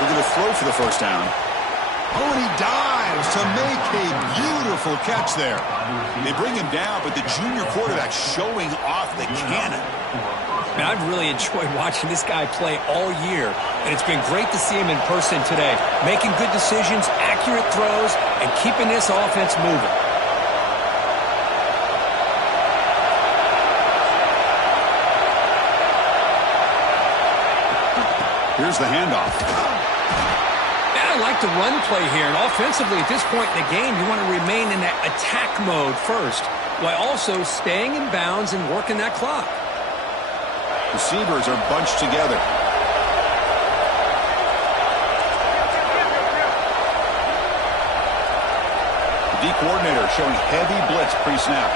looking to throw for the first down. Oh, and he dives to make a beautiful catch there. They bring him down, but the junior quarterback showing off the cannon. Man, I've really enjoyed watching this guy play all year, and it's been great to see him in person today, making good decisions, accurate throws, and keeping this offense moving. Here's the handoff. I like the run play here, and offensively at this point in the game, you want to remain in that attack mode first, while also staying in bounds and working that clock. Receivers are bunched together. The D coordinator showing heavy blitz pre-snap.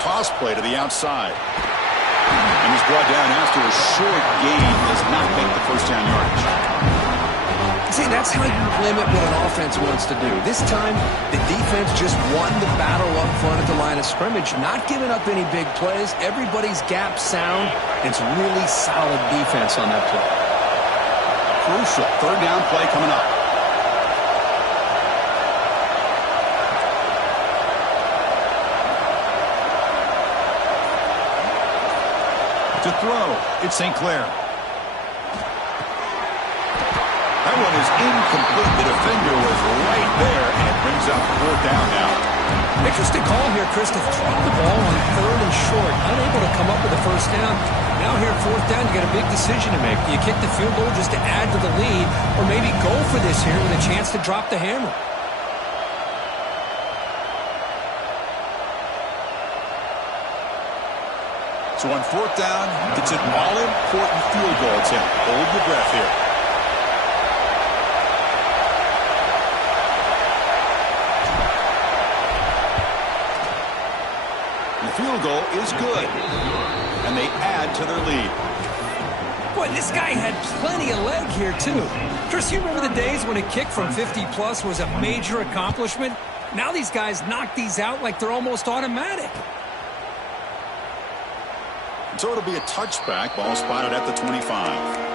Toss play to the outside. And he's brought down after a short gain. Does not make the first down yardage. See, that's how you limit what an offense wants to do. This time, the defense just won the battle up front at the line of scrimmage, not giving up any big plays. Everybody's gap sound. It's really solid defense on that play. Crucial third down play coming up. To throw, it's St. Clair. That one is incomplete. The defender was right there, and it brings up fourth down now. Interesting call here, Chris, to throw the ball on third and short. Unable to come up with a first down. Now here at fourth down, you got a big decision to make. Do you kick the field goal just to add to the lead, or maybe go for this here with a chance to drop the hammer? So on fourth down, it's an all-important field goal attempt. Hold your breath here. The field goal is good, and they add to their lead. Boy, this guy had plenty of leg here, too. Chris, you remember the days when a kick from 50-plus was a major accomplishment? Now these guys knock these out like they're almost automatic. So it'll be a touchback. Ball spotted at the 25.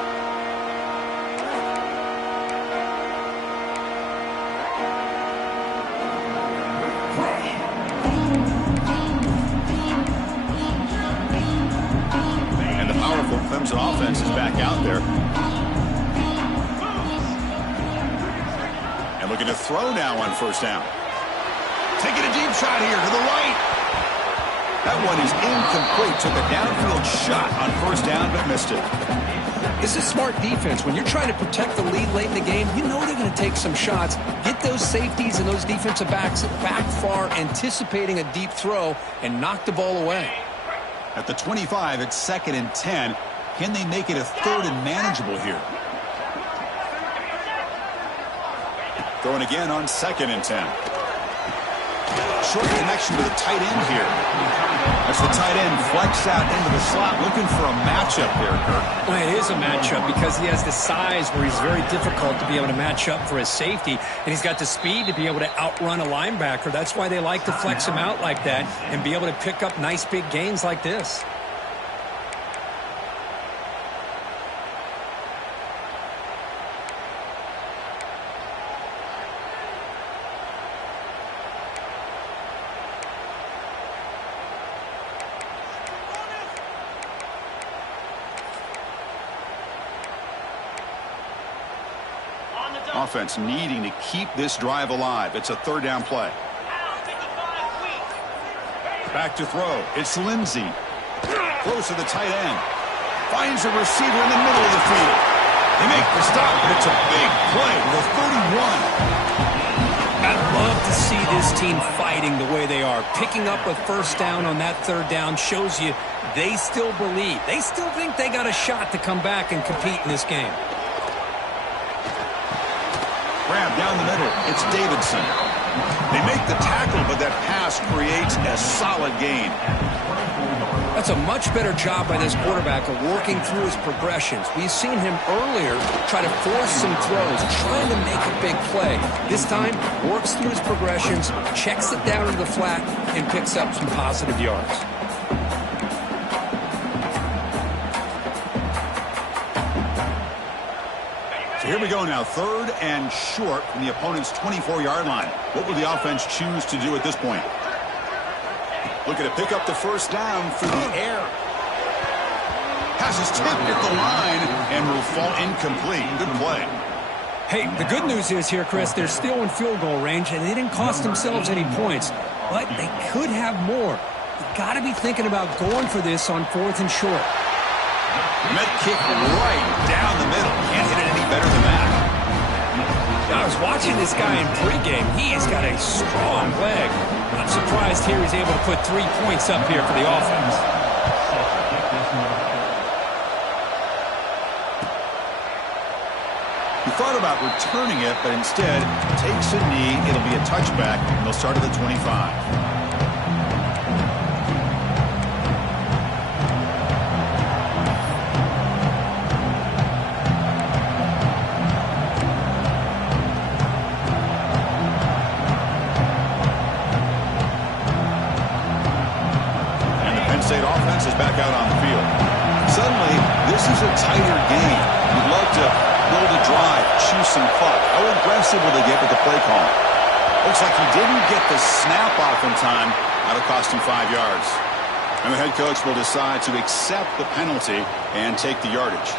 And the powerful Clemson offense is back out there. And looking to throw now on first down. Taking a deep shot here to the right. That one is incomplete. Took a downfield shot on first down, but missed it. This is smart defense. When you're trying to protect the lead late in the game, you know they're going to take some shots. Get those safeties and those defensive backs back far, anticipating a deep throw, and knock the ball away. At the 25, it's 2nd and 10. Can they make it a third and manageable here? Throwing again on 2nd and 10. Short connection to the tight end here. That's the tight end flex out into the slot, looking for a matchup there, Kirk. Well, it is a matchup because he has the size where he's very difficult to be able to match up for his safety, and he's got the speed to be able to outrun a linebacker. That's why they like to flex him out like that and be able to pick up nice big gains like this. Offense needing to keep this drive alive. It's a third down play. Back to throw. It's Lindsey. Close to the tight end. Finds a receiver in the middle of the field. They make the stop, but it's a big play to the 31. I'd love to see this team fighting the way they are. Picking up a first down on that third down shows you they still believe. They still think they got a shot to come back and compete in this game. Grab down the middle. It's Davidson. They make the tackle, but that pass creates a solid gain. That's a much better job by this quarterback of working through his progressions. We've seen him earlier try to force some throws, trying to make a big play. This time, works through his progressions, checks it down to the flat, and picks up some positive yards. So here we go now, 3rd and short from the opponent's 24-yard line. What will the offense choose to do at this point? Looking to pick up the first down through the air. Pass is tipped at the line and will fall incomplete. Good play. Hey, the good news is here, Chris, they're still in field goal range, and they didn't cost themselves any points, but they could have more. You got to be thinking about going for this on 4th and short. Met kick right down the middle. Can't hit it any better than that. I was watching this guy in pregame. He has got a strong leg. I'm surprised here he's able to put 3 points up here for the offense. He thought about returning it, but instead takes a knee. It'll be a touchback, and they'll start at the 25. State offense is back out on the field. Suddenly, this is a tighter game. You'd love to build a drive, choose some clock. How aggressive will they get with the play call? Looks like he didn't get the snap off in time. That'll cost him 5 yards. And the head coach will decide to accept the penalty and take the yardage.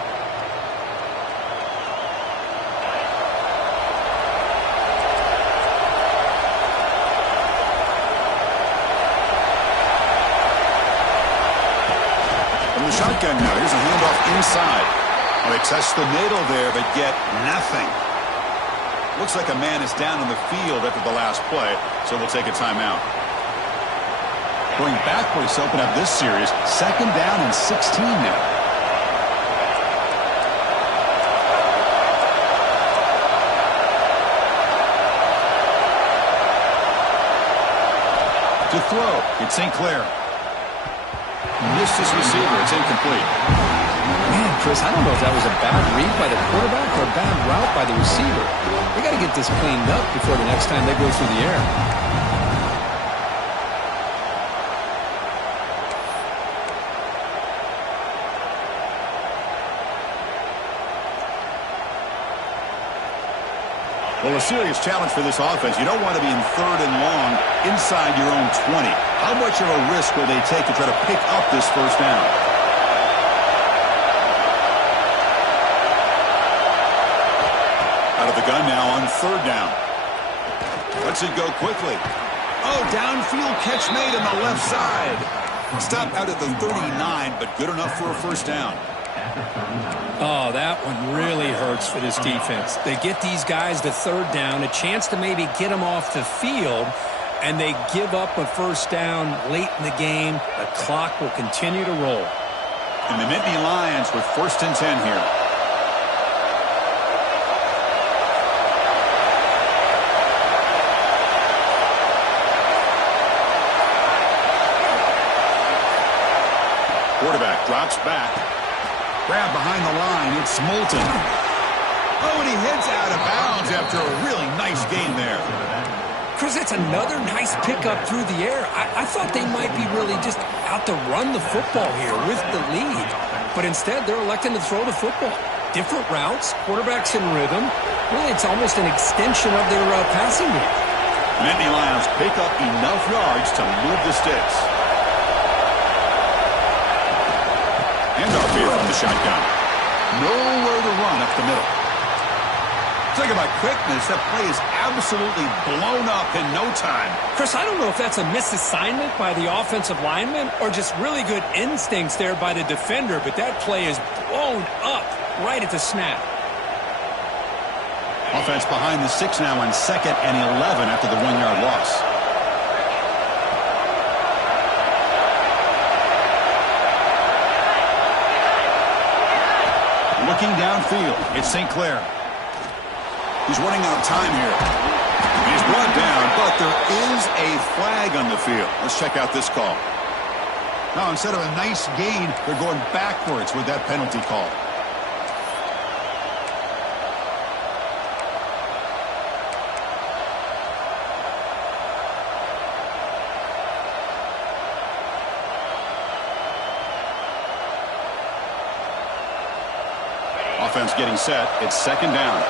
The shotgun now. Here's a handoff inside. Well, they test the middle there, but get nothing. Looks like a man is down on the field after the last play, so we'll take a timeout. Going backwards to open up this series. 2nd down and 16 now. To throw, it's St. Clair. Missed his receiver. It's incomplete. Man, Chris, I don't know if that was a bad read by the quarterback or a bad route by the receiver. They got to get this cleaned up before the next time they go through the air. Well, a serious challenge for this offense. You don't want to be in 3rd and long inside your own 20. How much of a risk will they take to try to pick up this first down? Out of the gun now on 3rd down. Lets it go quickly. Oh, downfield catch made on the left side. Stop out at the 39, but good enough for a first down. Oh, that one really hurts for this defense. They get these guys to 3rd down, a chance to maybe get them off the field, and they give up a first down late in the game. The clock will continue to roll. And the Nittany Lions with 1st and 10 here. Quarterback drops back. Grab behind the line. It's Moulton. Oh, and he heads out of bounds after a really nice gain there. Chris, that's another nice pickup through the air. I thought they might be really just out to run the football here with the lead. But instead, they're electing to throw the football. Different routes, quarterbacks in rhythm. Really, it's almost an extension of their passing game. Nittany Lions pick up enough yards to move the sticks. Handoff here from the shotgun. Nowhere to run up the middle. Talk about quickness. That play is absolutely blown up in no time. Chris, I don't know if that's a misassignment by the offensive lineman or just really good instincts there by the defender, but that play is blown up right at the snap. Offense behind the 6 now on 2nd and 11 after the 1-yard loss. Looking downfield, it's St. Clair. He's running out of time here. And he's brought down, but there is a flag on the field. Let's check out this call. Now, instead of a nice gain, they're going backwards with that penalty call. Offense getting set. It's second down.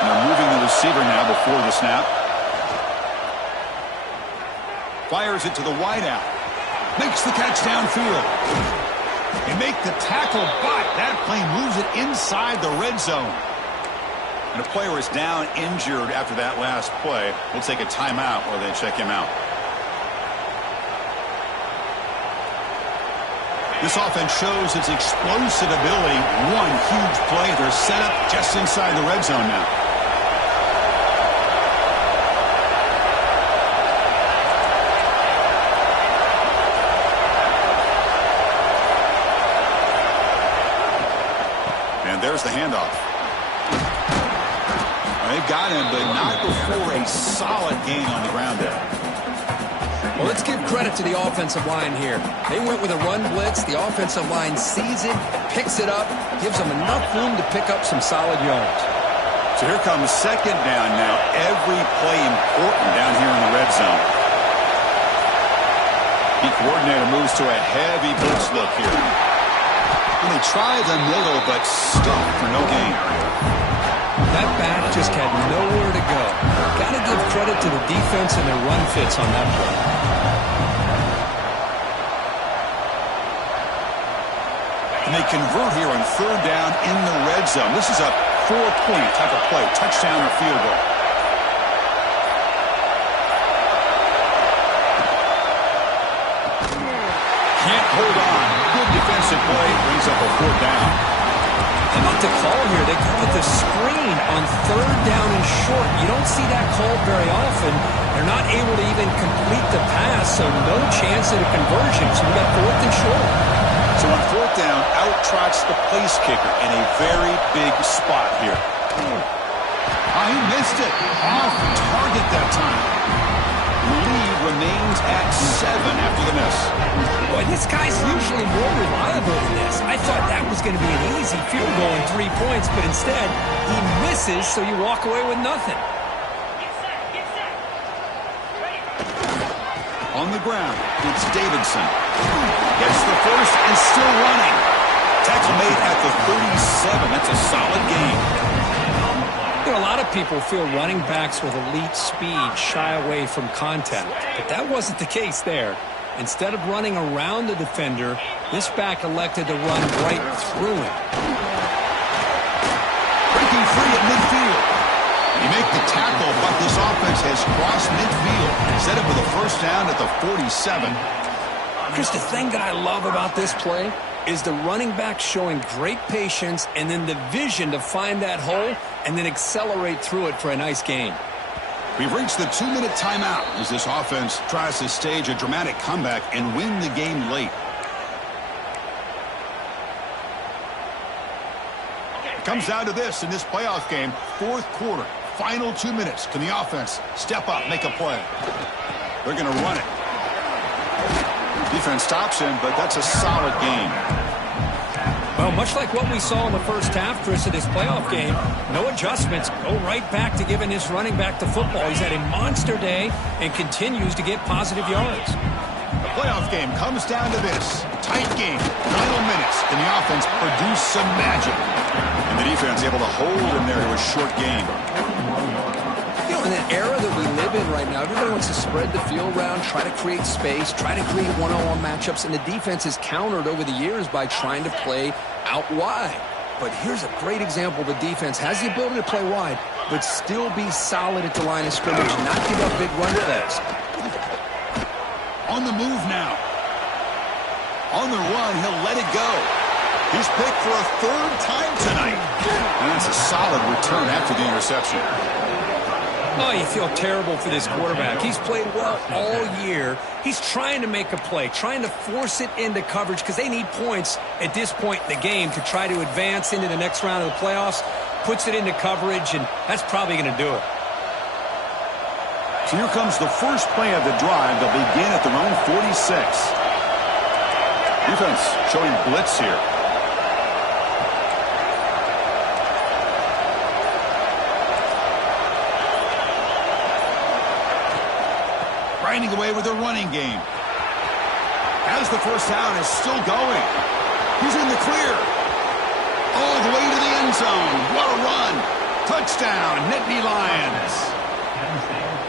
And they're moving the receiver now before the snap. Fires it to the wideout. Makes the catch downfield. They make the tackle, but that play moves it inside the red zone. And a player is down injured after that last play. We'll take a timeout while they check him out. This offense shows its explosive ability. One huge play. They're set up just inside the red zone now. And there's the handoff. They've got him, but not before a solid gain on the ground there. Well, let's give credit to the offensive line here. They went with a run blitz. The offensive line sees it, picks it up, gives them enough room to pick up some solid yards. So here comes second down now. Every play important down here in the red zone. The coordinator moves to a heavy blitz look here. And they try the middle, but stuck for no gain. That back just had nowhere to go. Got to give credit to the defense and their run fits on that play. And they convert here on third down in the red zone. This is a 4-point type of play, touchdown or field goal. Can't hold on. Good defensive play, brings up a fourth down. How about the call here? They call it the screen on third down and short. You don't see that called very often. They're not able to even complete the pass, so no chance at a conversion. So we got fourth and short. So on fourth down, out trots the place kicker in a very big spot here. He missed it. Off target that time. The lead remains at 7 after the miss. Boy, this guy's usually more reliable than this. I thought that was going to be an easy field goal and 3 points, but instead, he misses, so you walk away with nothing. On the ground, it's Davidson. Gets the first and still running. Tackle made at the 37. That's a solid gain. You know, a lot of people feel running backs with elite speed shy away from contact, but that wasn't the case there. Instead of running around the defender, this back elected to run right through him. Breaking free at midfield. You make the tackle, but this offense has crossed midfield. Set up with a first down at the 47. Chris, the thing that I love about this play is the running back showing great patience and then the vision to find that hole and then accelerate through it for a nice gain. We've reached the 2-minute timeout as this offense tries to stage a dramatic comeback and win the game late. It comes down to this in this playoff game, fourth quarter, final 2 minutes. Can the offense step up, make a play? They're going to run it. Defense stops him, but that's a solid game. Well, much like what we saw in the first half, Chris, of this playoff game, no adjustments. Go right back to giving this running back the football. He's had a monster day and continues to get positive yards. The playoff game comes down to this. Tight game, final minutes. Can the offense produce some magic? And the defense able to hold him there to a short game. You know, in an era that we live in right now, everybody wants to spread the field around, try to create space, try to create one-on-one matchups, and the defense is countered over the years by trying to play out wide. But here's a great example. The defense has the ability to play wide, but still be solid at the line of scrimmage and not give up big run plays. On the move now. On the run, he'll let it go. He's picked for a third time tonight. And that's a solid return after the interception. Oh, you feel terrible for this quarterback. He's played well all year. He's trying to make a play, trying to force it into coverage because they need points at this point in the game to try to advance into the next round of the playoffs. Puts it into coverage, and that's probably going to do it. So here comes the first play of the drive. They'll begin at their own 46. Defense showing blitz here. grinding away with their running game. As the first down is still going. He's in the clear. All the way to the end zone. What a run. Touchdown, Nittany Lions.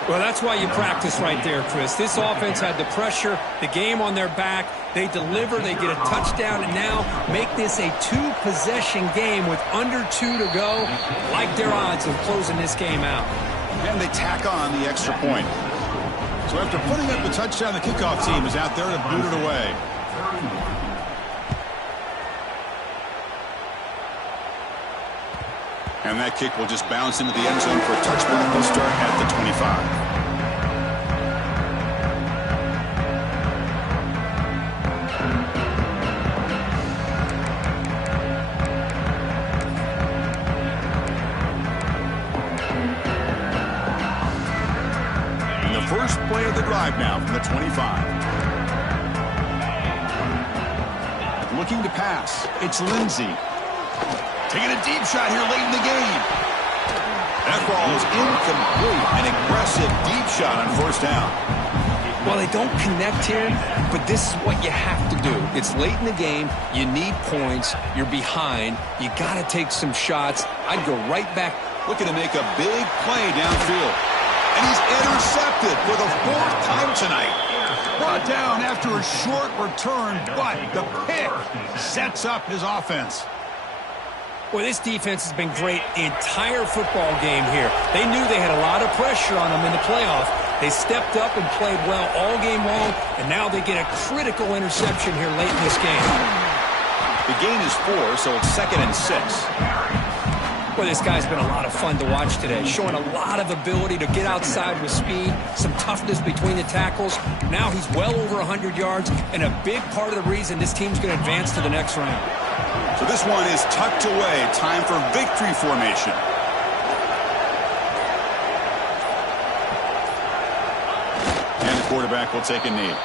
Well, that's why you practice right there, Chris. This offense had the pressure, the game on their back. They deliver, they get a touchdown, and now make this a two-possession game with under 2 to go. Like their odds of closing this game out. And they tack on the extra point. So after putting up the touchdown, the kickoff team is out there to boot it away. And that kick will just bounce into the end zone for a touchback. They'll start at the 25. And the first play of the drive now from the 25. Looking to pass. It's Lindsey. Taking a deep shot here late in the game. That ball is incomplete. An aggressive deep shot on first down. Well, they don't connect here, but this is what you have to do. It's late in the game. You need points. You're behind. You got to take some shots. I'd go right back. Looking to make a big play downfield. And he's intercepted for the 4th time tonight. Brought down after a short return, but the pick sets up his offense. Well, this defense has been great the entire football game here. They knew they had a lot of pressure on them in the playoff. They stepped up and played well all game long, and now they get a critical interception here late in this game. The gain is 4, so it's 2nd and 6. Well, this guy's been a lot of fun to watch today, showing a lot of ability to get outside with speed, some toughness between the tackles. Now he's well over 100 yards, and a big part of the reason this team's going to advance to the next round. So this one is tucked away. Time for victory formation. And the quarterback will take a knee.